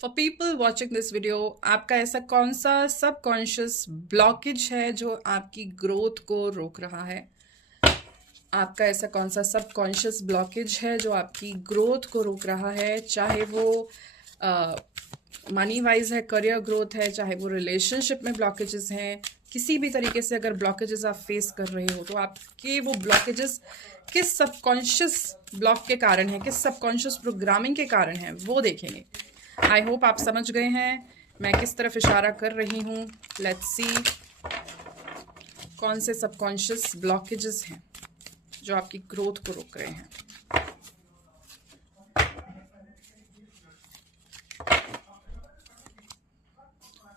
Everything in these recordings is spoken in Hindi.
For people watching this video, आपका ऐसा कौन सा सबकॉन्शियस ब्लॉकेज है जो आपकी ग्रोथ को रोक रहा है? आपका ऐसा कौन सा सबकॉन्शियस ब्लॉकेज है जो आपकी ग्रोथ को रोक रहा है? चाहे वो मनी वाइज है, करियर ग्रोथ है, चाहे वो रिलेशनशिप में ब्लॉकेजेस हैं, किसी भी तरीके से अगर ब्लॉकेजेस आप फेस कर रहे हो तो आपके वो ब्लॉकेजेस किस सबकॉन्शियस ब्लॉक के कारण है, किस सबकॉन्शियस प्रोग्रामिंग के कारण है, वो देखेंगे। आई होप आप समझ गए हैं मैं किस तरफ इशारा कर रही हूँ। लेट्स सी कौन से सबकॉन्शियस ब्लॉकेजेस हैं जो आपकी ग्रोथ को रोक रहे हैं।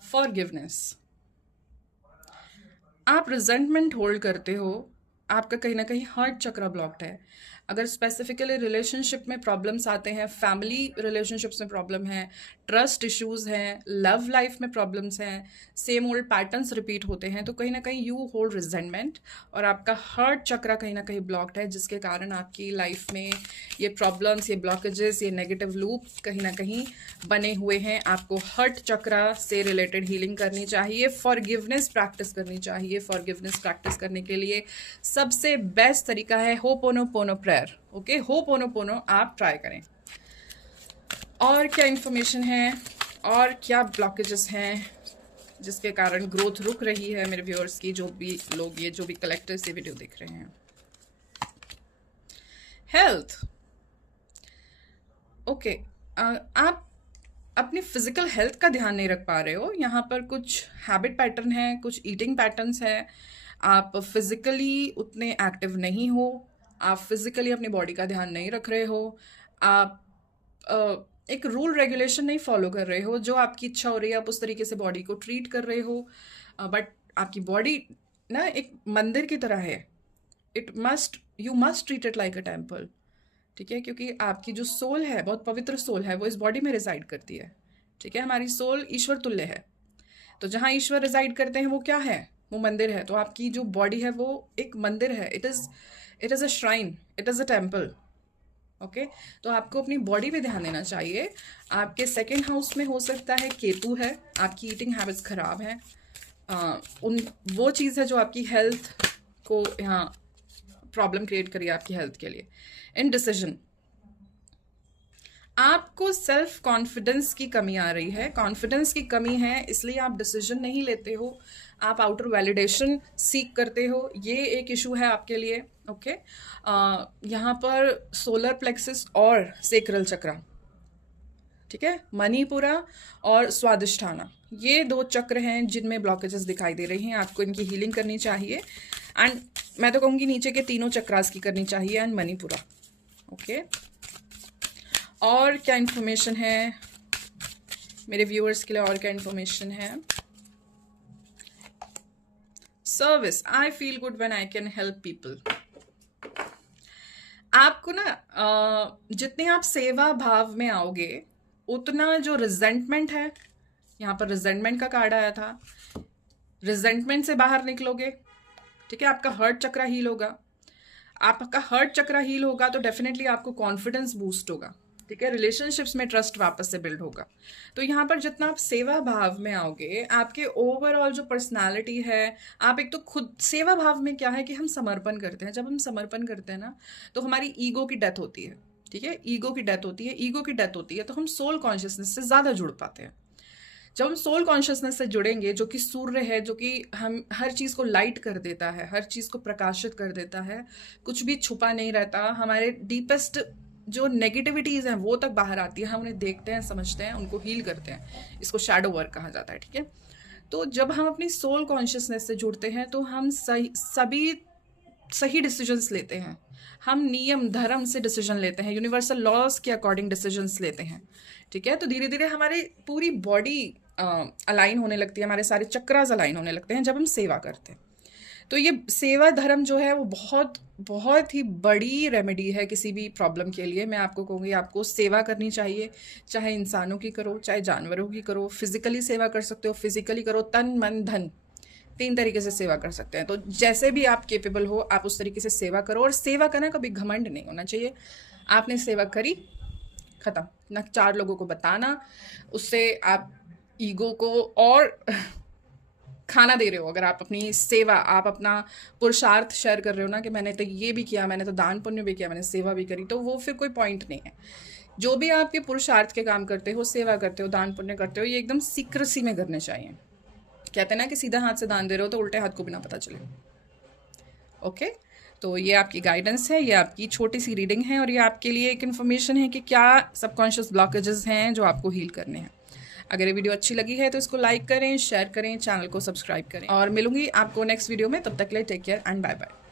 फॉरगिवनेस। आप रिजेंटमेंट होल्ड करते हो, आपका कहीं ना कहीं हार्ट चक्र ब्लॉक्ड है। अगर स्पेसिफिकली रिलेशनशिप में प्रॉब्लम्स आते हैं, फैमिली रिलेशनशिप्स में प्रॉब्लम है, ट्रस्ट इश्यूज हैं, लव लाइफ में प्रॉब्लम्स हैं, सेम ओल्ड पैटर्न्स रिपीट होते हैं, तो कहीं ना कहीं यू होल्ड रिजेंटमेंट और आपका हार्ट चक्र कहीं ना कहीं ब्लॉक्ड है, जिसके कारण आपकी लाइफ में ये प्रॉब्लम्स, ये ब्लॉकेजेस, ये नेगेटिव लूप कहीं ना कहीं बने हुए हैं। आपको हार्ट चक्र से रिलेटेड हीलिंग करनी चाहिए, फॉरगिवनेस प्रैक्टिस करनी चाहिए। फॉरगिवनेस प्रैक्टिस करने के लिए सबसे बेस्ट तरीका है होपोनोपोनो प्रेयर। ओके, होपोनोपोनो आप ट्राई करें। और क्या इंफॉर्मेशन है और क्या ब्लॉकेजेस हैं जिसके कारण ग्रोथ रुक रही है मेरे व्यूअर्स की, जो भी लोग ये जो भी कलेक्टर से वीडियो देख रहे हैं? हेल्थ। ओके, आप अपनी फिजिकल हेल्थ का ध्यान नहीं रख पा रहे हो। यहाँ पर कुछ हैबिट पैटर्न है, कुछ ईटिंग पैटर्न्स है। आप फिजिकली उतने एक्टिव नहीं हो, आप फिजिकली अपनी बॉडी का ध्यान नहीं रख रहे हो, आप एक रूल रेगुलेशन नहीं फॉलो कर रहे हो। जो आपकी इच्छा हो रही है आप उस तरीके से बॉडी को ट्रीट कर रहे हो, बट आपकी बॉडी ना एक मंदिर की तरह है। You must treat it like a temple, ठीक है? क्योंकि आपकी जो सोल है, बहुत पवित्र सोल है, वो इस बॉडी में रिजाइड करती है, ठीक है? हमारी सोल ईश्वर तुल्य है। तो जहाँ ईश्वर रिजाइड करते हैं वो क्या है? वो मंदिर है। तो आपकी जो बॉडी है वो एक मंदिर है। It is a shrine, it is a temple. Okay, तो आपको अपनी बॉडी पे ध्यान देना चाहिए। आपके सेकेंड हाउस में हो सकता है केतु है, आपकी ईटिंग हैबिट्स खराब हैं। वो चीज़ है जो आपकी हेल्थ को यहाँ प्रॉब्लम क्रिएट करिए आपकी हेल्थ के लिए। इनडिसीजन, आपको सेल्फ कॉन्फिडेंस की कमी आ रही है, कॉन्फिडेंस की कमी है, इसलिए आप डिसीजन नहीं लेते हो, आप आउटर वैलिडेशन सीख करते हो। ये एक इशू है आपके लिए। ओके, यहाँ पर सोलर प्लेक्सिस और सेक्रल चक्र, ठीक है, मणिपुरा और स्वादिष्ठाना, ये दो चक्र हैं जिनमें ब्लॉकेजेस दिखाई दे रही हैं। आपको इनकी हीलिंग करनी चाहिए। एंड मैं तो कहूँगी नीचे के तीनों चक्रास की करनी चाहिए एंड मणिपुरा। ओके, और क्या इन्फॉर्मेशन है मेरे व्यूअर्स के लिए? और क्या इन्फॉर्मेशन है? Service. I feel good when I can help people. आपको ना जितने आप सेवा भाव में आओगे उतना जो रिजेंटमेंट है, यहाँ पर रिजेंटमेंट का कार्ड आया था, रिजेंटमेंट से बाहर निकलोगे, ठीक है? आपका हर्ट चक्र हील होगा। आपका हर्ट चक्र हील होगा तो डेफिनेटली आपको कॉन्फिडेंस बूस्ट होगा, ठीक है? रिलेशनशिप्स में ट्रस्ट वापस से बिल्ड होगा। तो यहाँ पर जितना आप सेवा भाव में आओगे, आपके ओवरऑल जो पर्सनालिटी है, आप एक तो खुद सेवा भाव में क्या है कि हम समर्पण करते हैं। जब हम समर्पण करते हैं ना तो हमारी ईगो की डेथ होती है, ठीक है? ईगो की डेथ होती है। ईगो की डेथ होती है तो हम सोल कॉन्शियसनेस से ज़्यादा जुड़ पाते हैं। जब हम सोल कॉन्शियसनेस से जुड़ेंगे, जो कि सूर्य है, जो कि हम हर चीज़ को लाइट कर देता है, हर चीज़ को प्रकाशित कर देता है, कुछ भी छुपा नहीं रहता, हमारे डीपेस्ट जो नेगेटिविटीज़ हैं वो तक बाहर आती है, हम उन्हें देखते हैं, समझते हैं, उनको हील करते हैं। इसको शैडो वर्क कहा जाता है, ठीक है? तो जब हम अपनी सोल कॉन्शियसनेस से जुड़ते हैं तो हम सही डिसीजंस लेते हैं, हम नियम धर्म से डिसीजन लेते हैं, यूनिवर्सल लॉज के अकॉर्डिंग डिसीजंस लेते हैं, ठीक है? तो धीरे धीरे हमारी पूरी बॉडी अलाइन होने लगती है, हमारे सारे चक्रास अलाइन होने लगते हैं जब हम सेवा करते हैं। तो ये सेवा धर्म जो है वो बहुत बहुत ही बड़ी रेमेडी है किसी भी प्रॉब्लम के लिए। मैं आपको कहूँगी आपको सेवा करनी चाहिए, चाहे इंसानों की करो, चाहे जानवरों की करो। फिजिकली सेवा कर सकते हो, फिजिकली करो, तन मन धन, 3 तरीके से सेवा कर सकते हैं। तो जैसे भी आप केपेबल हो आप उस तरीके से सेवा करो। और सेवा करना कभी घमंड नहीं होना चाहिए। आपने सेवा करी, ख़त्म। ना 4 लोगों को बताना, उससे आप ईगो को और खाना दे रहे हो। अगर आप अपनी सेवा, आप अपना पुरुषार्थ शेयर कर रहे हो ना कि मैंने तो ये भी किया, मैंने तो दान पुण्य भी किया, मैंने सेवा भी करी, तो वो फिर कोई पॉइंट नहीं है। जो भी आपके पुरुषार्थ के काम करते हो, सेवा करते हो, दान पुण्य करते हो, ये एकदम सीक्रेसी में करने चाहिए। कहते हैं ना कि सीधा हाथ से दान दे रहे हो तो उल्टे हाथ को भी ना पता चले। ओके, तो ये आपकी गाइडेंस है, ये आपकी छोटी सी रीडिंग है, और ये आपके लिए एक इन्फॉर्मेशन है कि क्या सबकॉन्शियस ब्लॉकेजेस हैं जो आपको हील करने हैं। अगर ये वीडियो अच्छी लगी है तो इसको लाइक करें, शेयर करें, चैनल को सब्सक्राइब करें, और मिलूंगी आपको नेक्स्ट वीडियो में। तब तक के लिए take care and bye bye.